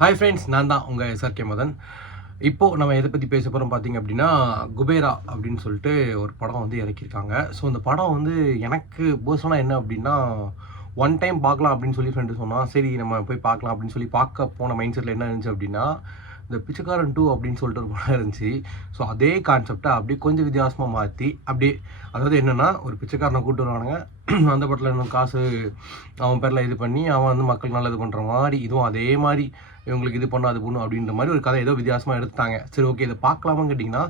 Hi friends, நான் தான் உங்கள் எஸ்ஆர்கே மதன். இப்போது நம்ம எதை பற்றி பேச போகிறோம் பார்த்தீங்க அப்படின்னா, குபேரா அப்படின்னு சொல்லிட்டு ஒரு படம் வந்து இறக்கியிருக்காங்க. ஸோ இந்த படம் வந்து எனக்கு பர்சனலாக என்ன அப்படின்னா, ஒன் டைம் பார்க்கலாம் அப்படின்னு சொல்லி ஃப்ரெண்டு சொன்னான். சரி நம்ம போய் பார்க்கலாம் அப்படின்னு சொல்லி பார்க்க போன மைண்ட் செட்டில் என்ன இருந்துச்சு அப்படின்னா, இந்த பிச்சைக்காரன் 2 அப்படின்னு சொல்லிட்டு ஒரு படம் இருந்துச்சு. ஸோ அதே கான்செப்டை அப்படியே கொஞ்சம் வித்தியாசமாக மாற்றி அப்படியே, அதாவது என்னென்னா, ஒரு பிச்சைக்காரனை கூப்பிட்டு வருவானுங்க. அந்த படத்தில் இன்னும் காசு அவன் பேரில் இது பண்ணி அவன் வந்து மக்களுக்கு நல்லது பண்ணுற மாதிரி, இதுவும் அதே மாதிரி இவங்களுக்கு இது பண்ணும் அது பண்ணும் அப்படின்ற மாதிரி ஒரு கதை ஏதோ வித்தியாசமாக எடுத்துட்டாங்க. சரி, ஓகே, இதை பார்க்கலாமான்னு கேட்டிங்கன்னா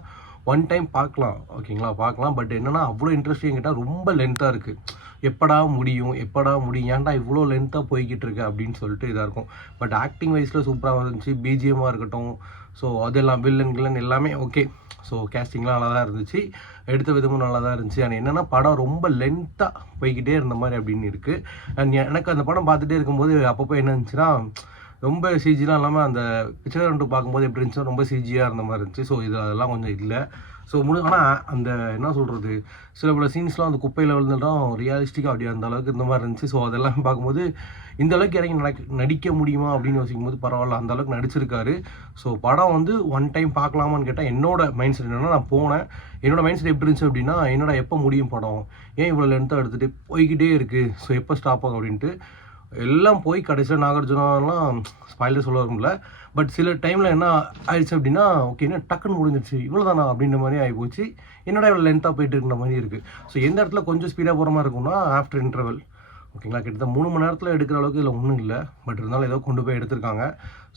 ஒன் டைம் பார்க்கலாம், ஓகேங்களா, பார்க்கலாம். பட் என்னென்னா அவ்வளோ இன்ட்ரெஸ்டிங் கேட்டால் ரொம்ப லென்த்தாக இருக்குது. எப்படா முடியும் ஏன்டா இவ்வளோ லென்த்தாக போய்கிட்டு இருக்கு அப்படின்னு சொல்லிட்டு இதாக இருக்கும். பட் ஆக்டிங் வைஸில் சூப்பராக இருந்துச்சு. பிஜிஎம்மாக இருக்கட்டும், ஸோ அதெல்லாம் வில்லன் எல்லாமே ஓகே. ஸோ கேஸ்டிங்லாம் நல்லா தான் இருந்துச்சு, எடுத்த விதமும் நல்லா தான் இருந்துச்சு. ஆனால் என்னென்னா படம் ரொம்ப லென்த்தாக போய்கிட்டே இருந்த மாதிரி அப்படின்னு இருக்குது. அண்ட் எனக்கு அந்த படம் பார்த்துட்டே இருக்கும்போது அப்பப்போ என்ன இருந்துச்சுன்னா, ரொம்ப சிஜிலாம் இல்லாமல் அந்த பிக்சர் 2 பார்க்கும்போது எப்படி இருந்துச்சோ ரொம்ப சிஜியாக இருந்த மாதிரி இருந்துச்சு. ஸோ இது அதெல்லாம் கொஞ்சம் இல்லை. ஸோ ஆனால் அந்த என்ன சொல்கிறது, சில பல சீன்ஸ்லாம் அந்த குப்பையில் விழுந்துடும் ரியாலிஸ்டிக்காக அப்படியே அந்த அளவுக்கு இந்த மாதிரி இருந்துச்சு. ஸோ அதெல்லாம் பார்க்கும்போது இந்த அளவுக்கு இறங்கி நடிக்க முடியுமா அப்படின்னு யோசிக்கும் போது பரவாயில்ல, அந்த அளவுக்கு நடிச்சிருக்காரு. ஸோ படம் வந்து ஒன் டைம் பார்க்கலாமான்னு கேட்டால் என்னோட மைண்ட் செட் என்னென்னா, நான் போனேன், என்னோட மைண்ட் செட் எப்படி இருந்துச்சு அப்படின்னா, என்னோட எப்போ முடியும் படம், ஏன் இவ்வளோ லென்த்தாக எடுத்துகிட்டு போய்கிட்டே இருக்குது, ஸோ எப்போ ஸ்டாப் ஆகும் அப்படின்ட்டு எல்லாம் போய் கடைசியில் நாகார்ஜுனாலாம் ஸ்பாயிலர் சொல்ல வரும்ல. பட் சில டைமில் என்ன ஆயிடுச்சு அப்படின்னா, ஓகே என்ன டக்குன்னு முடிஞ்சிருச்சு இவ்வளோதானா அப்படின்ற மாதிரி ஆகிப்போச்சு. என்னடா இவ்வளோ லென்த்தாக போயிட்டு இருக்கிற மாதிரி இருக்குது. ஸோ எந்த இடத்துல கொஞ்சம் ஸ்பீடாக போகிற மாதிரி இருக்கும்னா ஆஃப்டர் இன்டர்வல், ஓகேங்களா, கிட்டத்தட்ட 3 மணி நேரத்தில் எடுக்கிற அளவுக்கு இதில் ஒன்றும் இல்லை. பட் இருந்தாலும் ஏதோ கொண்டு போய் எடுத்திருக்காங்க.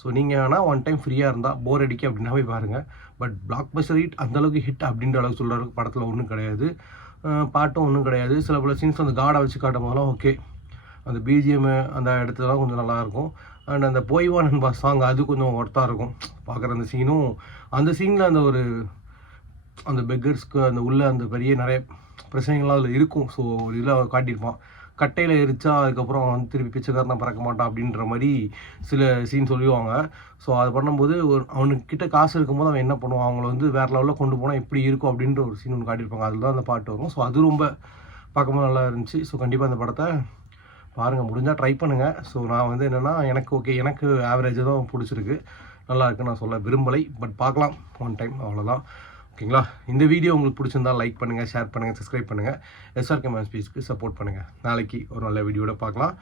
ஸோ நீங்கள் வேணால் ஒன் டைம் ஃப்ரீயாக இருந்தால் போர் அடிக்க அப்படின்னா போய் பாருங்கள். பட் பிளாக் பஸ்டர் ஹிட் அந்தளவுக்கு ஹிட் அப்படின்ற அளவுக்கு சொல்கிற அளவுக்கு படத்தில் ஒன்றும் கிடையாது. பாட்டும் ஒன்றும் கிடையாது. சில பல சீன்ஸ் அந்த காடை வச்சு காட்டும் போதெல்லாம் ஓகே, அந்த பிஜிஎம் அந்த இடத்துலலாம் கொஞ்சம் நல்லாயிருக்கும். அண்ட் அந்த போய்வா நண்பா சாங் அது கொஞ்சம் ஒர்த்தாக இருக்கும் பார்க்குற அந்த சீனும். அந்த சீனில் அந்த ஒரு அந்த பெக்கர்ஸ்க்கு அந்த உள்ள அந்த பெரிய நிறைய பிரச்சனைகள்லாம் அதில் இருக்கும். ஸோ ஒரு இதில் காட்டியிருப்பான், கட்டையில் எரிச்சா அதுக்கப்புறம் வந்து திருப்பி பிச்சைக்காரன் தான் பறக்க மாட்டான் அப்படின்ற மாதிரி சில சீன் சொல்லுவாங்க. ஸோ அது பண்ணும்போது அவனுக்கிட்ட காசு இருக்கும்போது அவன் என்ன பண்ணுவான், அவங்கள வந்து வேறு லெவலில் கொண்டு போனால் எப்படி இருக்கும் அப்படின்ற ஒரு சீன் ஒன்று காட்டியிருப்பாங்க. அதில் தான் அந்த பாட்டு வரும். ஸோ அது ரொம்ப பார்க்கும்போது நல்லா இருந்துச்சு. ஸோ கண்டிப்பாக அந்த படத்தை பாருங்கள், முடிஞ்சால் ட்ரை பண்ணுங்கள். ஸோ நான் வந்து என்னென்னா, எனக்கு ஓகே, எனக்கு ஆவரேஜாக தான் பிடிச்சிருக்கு, நல்லா இருக்குன்னு நான் சொல்ல விரும்பலை. பட் பார்க்கலாம் ஒன் டைம், அவ்வளோதான், ஓகேங்களா. இந்த வீடியோ உங்களுக்கு பிடிச்சிருந்தால் லைக் பண்ணுங்கள், ஷேர் பண்ணுங்கள், சப்ஸ்கிரைப் பண்ணுங்கள். எஸ்ஆர்கே மேன் ஸ்பீச்சுக்கு சப்போர்ட் பண்ணுங்கள். நாளைக்கு ஒரு நல்ல வீடியோட பார்க்கலாம்.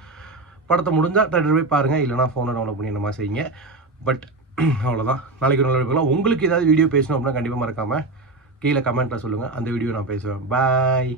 படத்தை முடிஞ்சால் தேட்டர் போய் பாருங்கள், இல்லைனா ஃபோனை டவுன்லோட் பண்ணி என்னமா செய்யுங்க. பட் அவ்வளோதான், நாளைக்கு ஒரு நல்ல வீடியோ பார்க்கலாம். உங்களுக்கு ஏதாவது வீடியோ பேசணும் அப்படின்னா கண்டிப்பாக மறக்காமல் கீழே கமெண்ட்டில் சொல்லுங்கள், அந்த வீடியோ நான் பேசுவேன். பாய்.